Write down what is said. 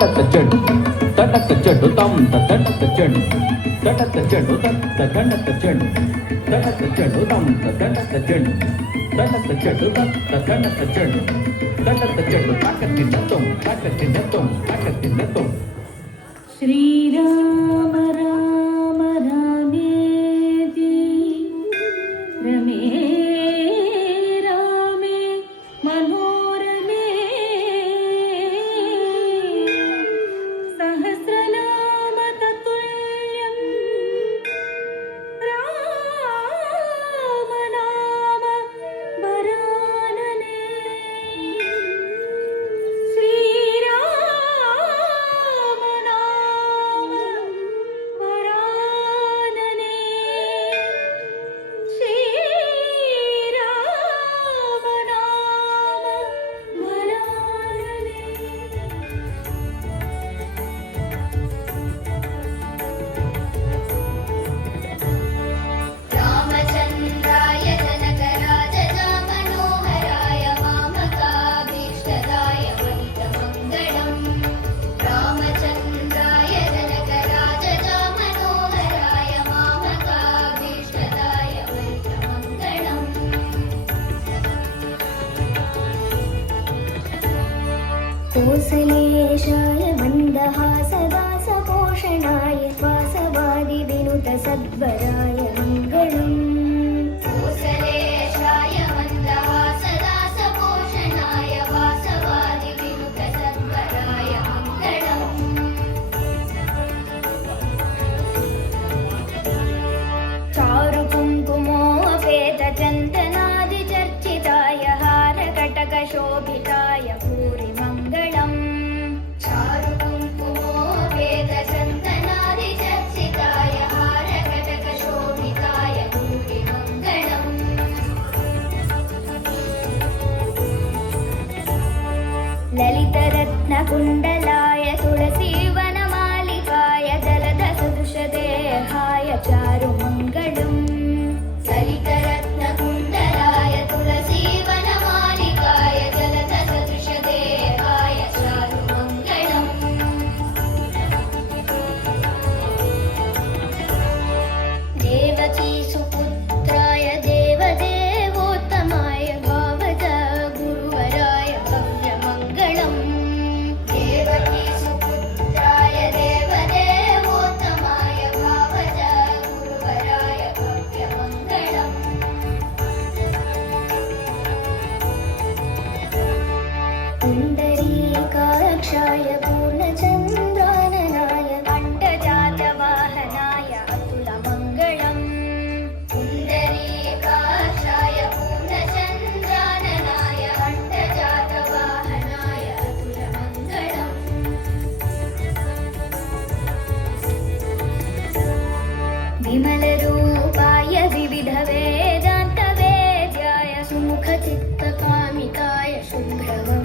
చెడు తటత చెడు తం తటత చెడు తటత చెడు తటత చెడు తటత చెడు తం తటత చెడు తటత చెడు తటత చెడు తటత చెడు తాకతి నతం తాకతి నతం తాకతి నతం శ్రీరామ రామ రామేతి రమే రామే మనోరమే సహస్రనామ తతుల్యం రామ నామ వరాననే శ్రీరామ నామ వరాననే శ్రీరామ నామ వరాననే रामचन्द्राय जनकराजजामनोहराय मामकाभीष्टदाय वनितमङ्गलम् रामचन्द्राय जनकराजजामनोहराय मामकाभीष्टदाय वनितमङ्गलम् कोसलेशाय मन्दहासदासपोषणाय वासवादिविनुतसद्वराय मङ्गलम् कोसलेशाय मन्दहासदासपोषणाय वासवादिविनुतसद्वराय मङ्गलम् चारुकुङ्कुमोपेतचन्दनादिचर्चिताय हारकटकशोभिताय भूरिमङ्गलम् चारुकुङ्कुमोपेतचन्दनादिचर्चिताय हारकटकशोभिताय भूरिमङ्गलम् ललितरत्नकुण्डलाय तुलसीवनमालिकाय दलदसदृशदेहाय चारुमङ्गलम् ललितरत्नकुण्डलाय तुलसीवनमालिकाय जलदसदृशदेहाय चारुमङ्गलम् देवकीसुपुत्राय देवदेवोत्तमाय भावजा गुरुवराय भव्यमङ्गलम् देवकीसुपुत्राय देवदेवोत्तमाय भावजा गुरुवराय भव्यमङ्गलम् पुण्डरीकाक्षाय पूर्णचन्द्राननाय अण्डजातवाहनाय अतुलमङ्गलम् पुण्डरीकाक्षाय पूर्णचन्द्राननाय अण्डजातवाहनाय अतुलमङ्गलम् विमलरूपाय विविधवेदान्तवेद्याय सुमुखचित्तकामिकाय शुभ्रमङ्गलम्